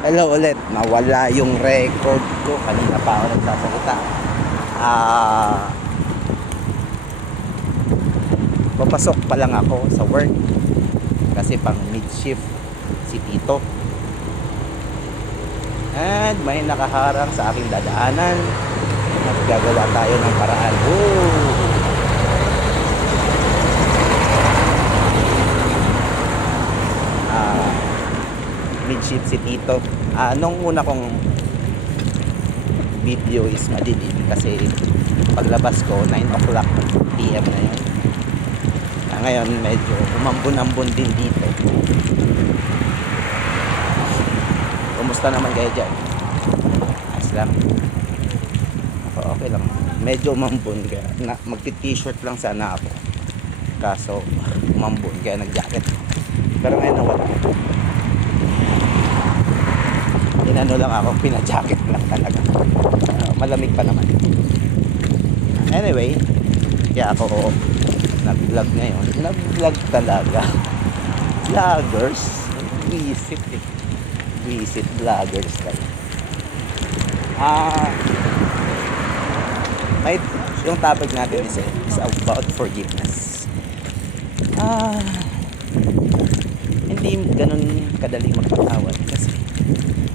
Hello ulit, nawala yung record ko. Kanina pa ako nagsasalita. Ah, papasok pa lang ako sa work kasi pang mid-shift si Tito. And may nakaharang sa aking dadaanan at gagawa tayo ng paraan. Woo! Ah, mid-shift si Tito. Nung una kong video is madilim kasi paglabas ko 9 o'clock PM na yun. Ngayon medyo umambon-ambon din dito. Kumusta naman kayo dyan? Ayos lang. Ako okay lang. Medyo umambon kaya magti-t-shirt lang sana ako. Kaso umambon kaya nag-jacket. Pero ngayon nawala. Inano lang ako, pina-jacket lang talaga. Malamig pa naman. Anyway, kaya ako nag-vlog ngayon. Nag-vlog talaga. Vloggers. Visit eh. Visit vloggers tayo. May yung topic natin is about forgiveness. Hindi ganun kadali magpatawad kasi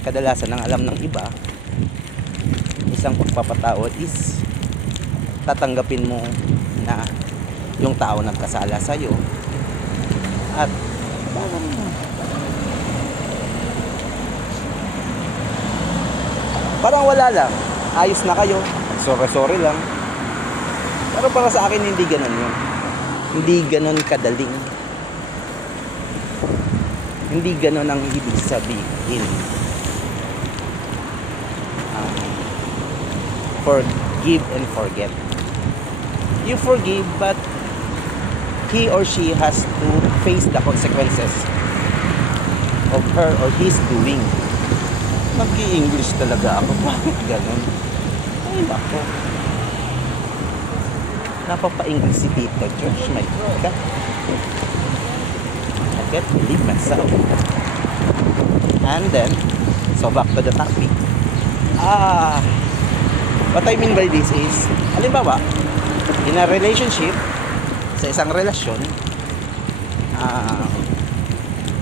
kadalasan ang alam ng iba, isang pagpapatawad is tatanggapin mo na yung tao nagkasala sa'yo at parang wala lang, ayos na kayo, sorry lang. Pero para sa akin hindi ganun yun. Hindi ganun kadaling. Hindi ganun ang ibig sabihin. Forgive and forget. You forgive, but he or she has to face the consequences of her or his doing. Mag-i-English talaga ako. Bakit ganun? Ay, nako. Napapa-English si Tito George. My God. I can't believe myself. And then, so back to the topic. What I mean by this is, halimbawa, in a relationship, sa isang relasyon,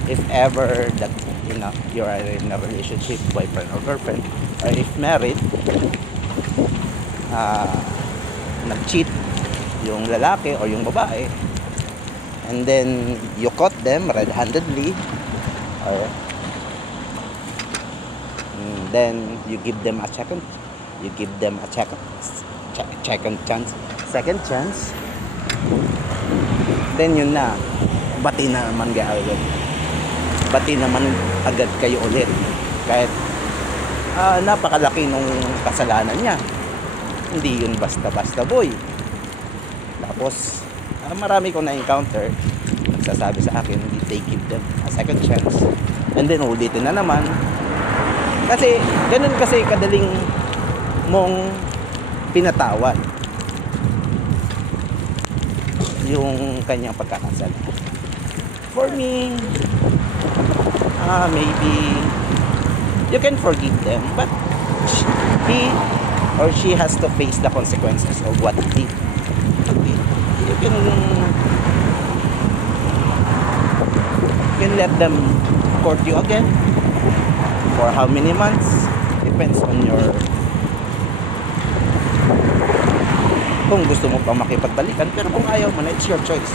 if ever that you are in a relationship, boyfriend or girlfriend, or if married, nag-cheat yung lalaki or yung babae, and then you caught them red-handedly, or then you give them a second chance, then yun na, bati naman agad kayo ulit kahit napakalaki nung kasalanan niya. Hindi yun basta-basta boy. Tapos marami kong na-encounter nagsasabi sa akin they give them a second chance and then ulitin na naman kasi ganun kasi kadaling mong pinatawad yung kanyang pagkakasala. For me, maybe you can forgive them, but he or she has to face the consequences of what he did. Okay. You can let them court you again for how many months, depends on your, kung gusto mo pa makipagbalikan, pero kung ayaw mo na, it's your choice.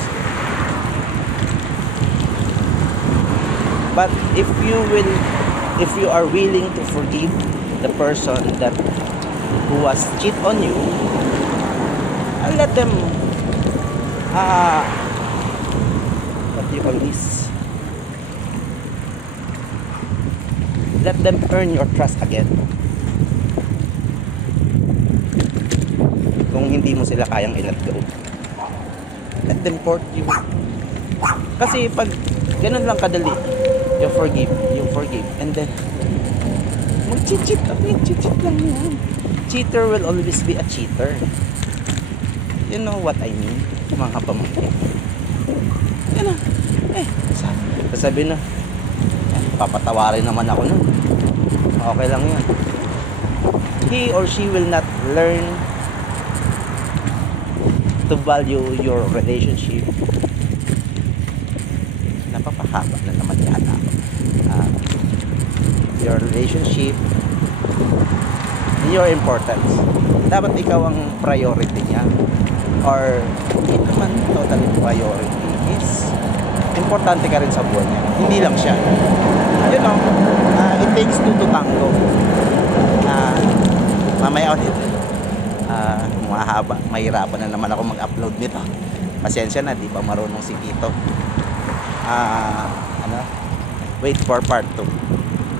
But if you are willing to forgive the person that who was cheat on you, and let them what do you call this? Let them earn your trust again. Kung hindi mo sila kayang i-let go, let them court you. Kasi pag ganun lang kadali, you forgive, and then mag-cheat lang yan. Cheater will always be a cheater. You know what I mean, mga pamangkin. Yan na. Sasabihin na, papatawarin naman ako nun. Okay lang yun. He or she will not learn to value your relationship. Napapahaba na naman yata ako. Your relationship, your importance. Dapat ikaw ang priority niya. Or hindi naman totally priority. Is importante ka rin sa buhay niya. Hindi lang siya. You know, it takes two to tango. Mamaya ulit. Mahaba. Mahirapan na naman ako mag-upload nito. Pasensya na, di pa marunong si Kito. Wait for part 2.